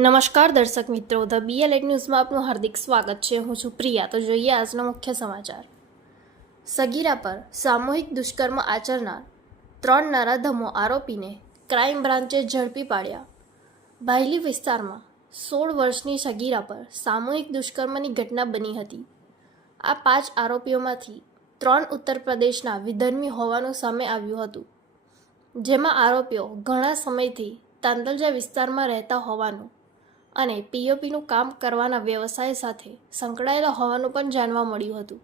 નમસ્કાર દર્શક મિત્રો, ધ બીએલએડ ન્યૂઝમાં આપનું હાર્દિક સ્વાગત છે. હું છું પ્રિયા. તો જોઈએ આજનો મુખ્ય સમાચાર. સગીરા પર સામૂહિક દુષ્કર્મ આચરનાર ત્રણ નરાધમો આરોપીને ક્રાઇમ બ્રાન્ચે ઝડપી પાડ્યા. ભાયલી વિસ્તારમાં સોળ વર્ષની સગીરા પર સામૂહિક દુષ્કર્મની ઘટના બની હતી. આ પાંચ આરોપીઓમાંથી ત્રણ ઉત્તર પ્રદેશના વિધર્મી હોવાનું સામે આવ્યું હતું. જેમાં આરોપીઓ ઘણા સમયથી તાંદલજા વિસ્તારમાં રહેતા હોવાનું અને પીઓપીનું કામ કરવાના વ્યવસાય સાથે સંકળાયેલા હોવાનું પણ જાણવા મળ્યું હતું.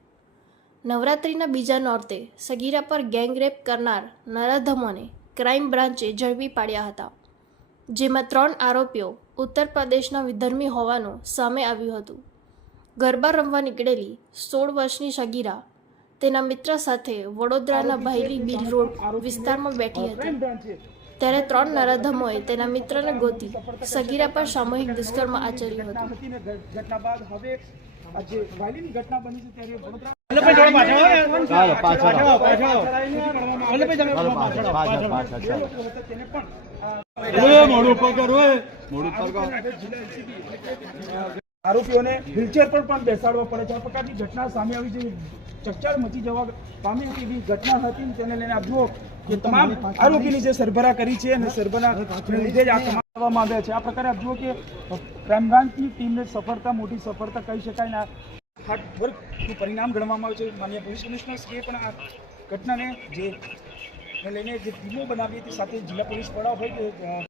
નવરાત્રિના બીજા નોરતે સગીરા પર ગેંગરેપ કરનાર નરાધમોને ક્રાઇમ બ્રાન્ચે ઝડપી પાડ્યા હતા જેમાં ત્રણ આરોપીઓ ઉત્તર પ્રદેશના વિધર્મી હોવાનું સામે આવ્યું હતું. ગરબા રમવા નીકળેલી સોળ વર્ષની સગીરા તેના મિત્ર સાથે વડોદરાના ભાઈલી બીર રોડ વિસ્તારમાં બેઠી હતી. ત્યારે ત્રણ નરાધમોએ તેના મિત્રને ગોતી સગીરા પર સામૂહિક દુષ્કર્મ આચર્યું હતું મોડું ને હોય મોડું બાદ આરોપીઓને વ્હીલચેર પર પણ બેસાડવા પડે છે. આ પ્રકારની ઘટના સામે આવી છે. ચકચાર મચી જવા પામી હતી એવી ઘટના હતી તેને લઈને આપ જુઓ કે તમામ આરોપીની જે સરભરા કરી છે અને સરભરા લીધે જ આ કરવામાં આવ્યા છે. આ પ્રકારે આપ જુઓ કે ક્રાઇમ બ્રાન્ચની ટીમને સફળતા મોટી સફળતા કહી શકાય ને હાર્ડ વર્કનું પરિણામ ગણવામાં આવે છે. માન્ય પોલીસ કમિશનરશ્રીએ પણ આ ઘટનાને જે લઈને જે ટીમો બનાવી હતી સાથે જિલ્લા પોલીસ વડા હોય કે